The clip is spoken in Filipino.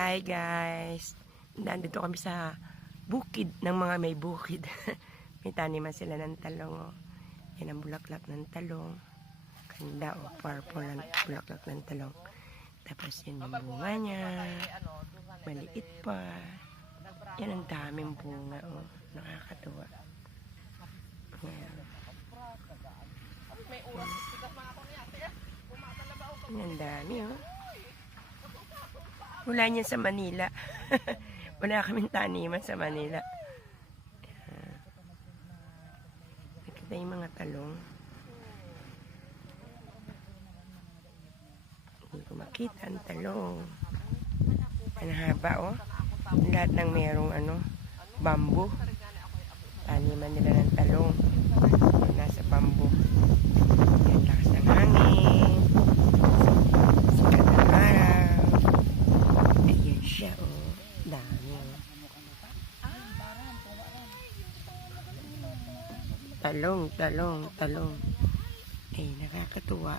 Hi guys! Nandito kami sa bukid ng mga may bukid. May taniman sila ng talong. Oh. Yan ang bulaklak ng talong. Ganda o purple ang bulaklak ng talong. Tapos yan yung bunga niya. Maliit pa. Yan ang daming bunga. Oh. Nakakatuwa. Yan. Yan ang dami oh. Wala niyan sa Manila. Wala kaming taniman sa Manila. Nakita yung mga talong. Hindi ko makita ang talong. Ang haba oh. Lahat ng merong bamboo. Taniman nila ng talong. Nasa bamboo. Yan, lakas ng hangin. Sikat ng araw. Ayan siya oh. Dami oh. Talong. Ay, nakakatuwa.